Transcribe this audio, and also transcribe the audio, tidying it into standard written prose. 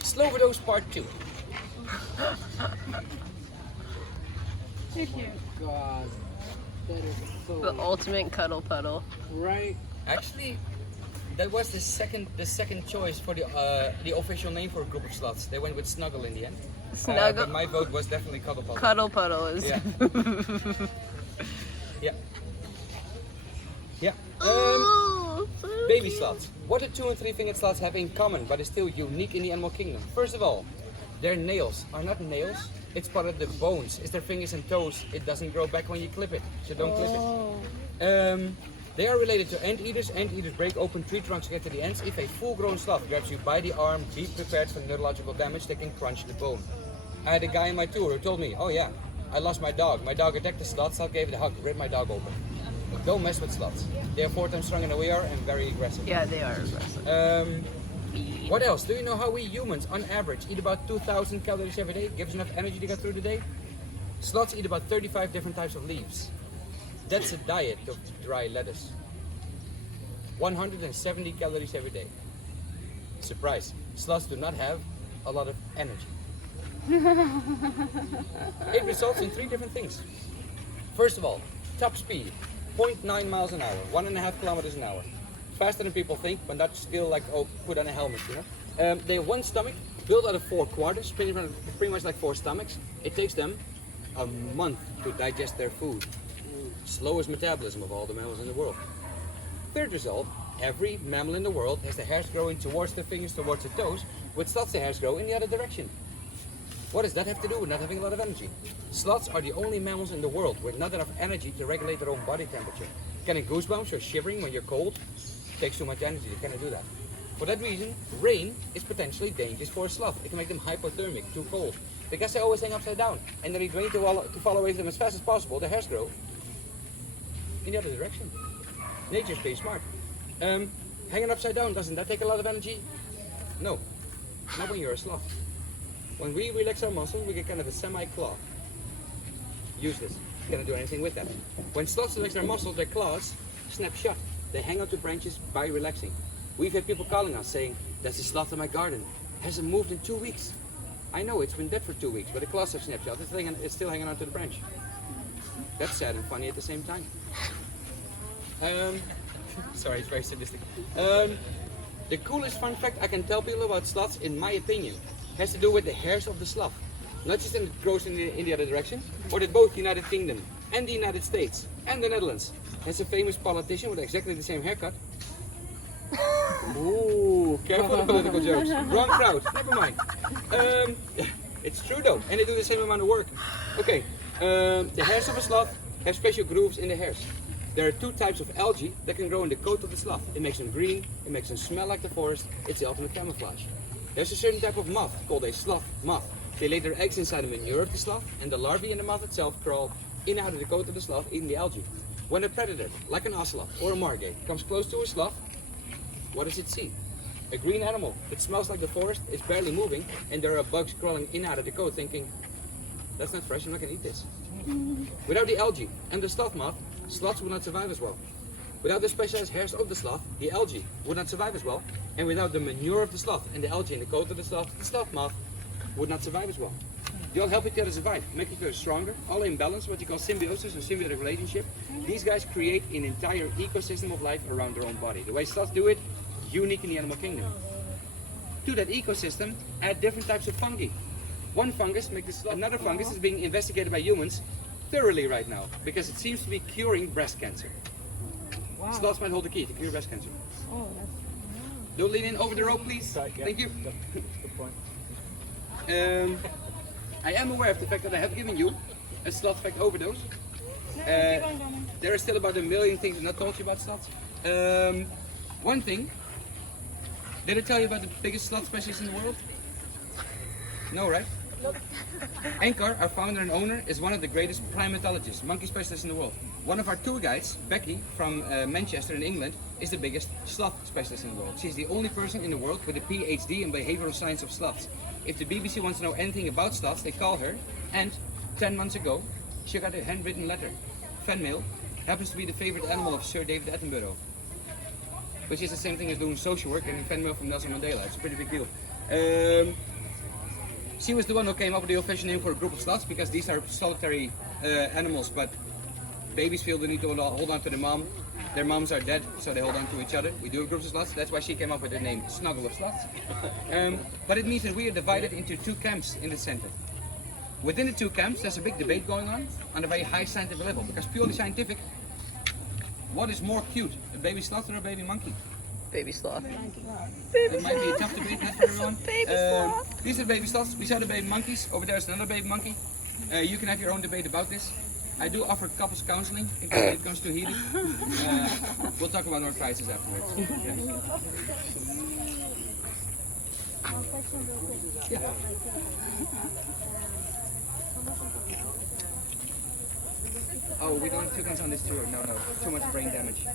slOverdose Part 2. Thank you. God, that is so The ultimate cuddle puddle. right. Actually, that was the second choice for the official name for a group of sloths. They went with Snuggle in the end. Snuggle. But my vote was definitely Cuddle Puddle. Cuddle puddle is. Yeah. Yeah. Yeah. Oh, so Baby cute. sloths. What do 2 and 3 fingered sloths have in common, but is still unique in the animal kingdom? First of all, their nails are not nails. It's part of the bones. It's their fingers and toes. It doesn't grow back when you clip it, so don't clip it. They are related to anteaters. Anteaters break open tree trunks to get to the ends. If a full-grown sloth grabs you by the arm, be prepared for neurological damage. They can crunch the bone. I had a guy on my tour who told me, oh yeah, I lost my dog. My dog attacked the sloth, so I gave it a hug, ripped my dog open. Don't mess with sloths. They are 4 times stronger than we are and very aggressive. Yeah, they are aggressive. What else? Do you know how we humans, on average, eat about 2,000 calories every day? Gives enough energy to get through the day? Sloths eat about 35 different types of leaves. That's a diet of dry lettuce. 170 calories every day. Surprise, sloths do not have a lot of energy. It results in 3 different things. First of all, top speed, 0.9 miles an hour, 1.5 kilometers an hour. Faster than people think, but that's still like, oh, put on a helmet, you know. They have 1 stomach, built out of 4 quarters, pretty much like 4 stomachs. It takes them a month to digest their food. Slowest metabolism of all the mammals in the world. Third result, every mammal in the world has the hairs growing towards the fingers, towards the toes, with sloths the hairs grow in the other direction. What does that have to do with not having a lot of energy? Sloths are the only mammals in the world with not enough energy to regulate their own body temperature. Getting goosebumps or shivering when you're cold takes too much energy, they cannot do that. For that reason, rain is potentially dangerous for a sloth. It can make them hypothermic, too cold. Because they always hang upside down, and they need rain to fall away from them as fast as possible. Their hairs grow in the other direction. Nature's pretty smart. Hanging upside down, doesn't that take a lot of energy? No, not when you're a sloth. When we relax our muscles, we get kind of a semi-claw. Useless. Cannot do anything with that. When sloths relax their muscles, their claws snap shut. They hang out to branches by relaxing. We've had people calling us saying, there's a sloth in my garden. Hasn't moved in 2 weeks. I know, it's been dead for 2 weeks, but the claws have snapped shut. It's still hanging onto the branch. That's sad and funny at the same time. Sorry, it's very sadistic. The coolest fun fact I can tell people about sloths, in my opinion, has to do with the hairs of the sloth. Not just that it grows in the other direction, or that both the United Kingdom and the United States and the Netherlands has a famous politician with exactly the same haircut. Ooh, careful the political jokes. Wrong crowd, never mind. It's true though, and they do the same amount of work. Okay, the hairs of a sloth have special grooves in the hairs. There are 2 types of algae that can grow in the coat of the sloth. It makes them green, it makes them smell like the forest, it's the ultimate camouflage. There's a certain type of moth called a sloth moth. They lay their eggs inside the manure of the sloth, and the larvae and the moth itself crawl in and out of the coat of the sloth eating the algae. When a predator, like an ocelot or a margay, comes close to a sloth, what does it see? A green animal that smells like the forest, is barely moving, and there are bugs crawling in and out of the coat thinking, that's not fresh, I'm not going to eat this. Without the algae and the sloth moth, sloths would not survive as well. Without the specialized hairs of the sloth, the algae would not survive as well. And without the manure of the sloth and the algae in the coat of the sloth moth would not survive as well. They all help each other survive, make each other stronger, all in balance, what you call symbiosis or symbiotic relationship. These guys create an entire ecosystem of life around their own body. The way sloths do it, unique in the animal kingdom. To that ecosystem, add different types of fungi. One fungus makes this, another fungus is being investigated by humans thoroughly right now because it seems to be curing breast cancer. Wow. Sloths might hold the key to cure breast cancer. Oh, that's Don't lean in over the rope, please. Thank you. Good point. I am aware of the fact that I have given you a sloth fact overdose. There are still about 1 million things I've not told you about sloths. One thing, did I tell you about the biggest sloth specialist in the world? No, right? Ankar, our founder and owner, is one of the greatest primatologists, monkey specialists in the world. One of our tour guides, Becky, from Manchester in England, is the biggest sloth specialist in the world. She's the only person in the world with a PhD in behavioral science of sloths. If the BBC wants to know anything about sloths, they call her. And 10 months ago, she got a handwritten letter. Fan mail happens to be the favorite animal of Sir David Attenborough, which is the same thing as doing social work and fan mail from Nelson Mandela. It's a pretty big deal. She was the one who came up with the official name for a group of sloths because these are solitary animals, but babies feel the need to hold on to the mom. Their moms are dead, so they hold on to each other. We do have groups of sloths. That's why she came up with the name Snuggle of Sloths. But it means that we are divided into two camps in the center. Within the two camps, there's a big debate going on a very high scientific level. Because purely scientific, what is more cute, a baby sloth or a baby monkey? Baby sloth. It might be a tough debate not for everyone. Baby sloth. These are baby sloths. These are the baby monkeys. Over there is another baby monkey. You can have your own debate about this. I do offer couples counseling if it comes to heated. We'll talk about our prices afterwards. Yeah. Yeah. Oh, we don't have toucans on this tour. No, too much brain damage.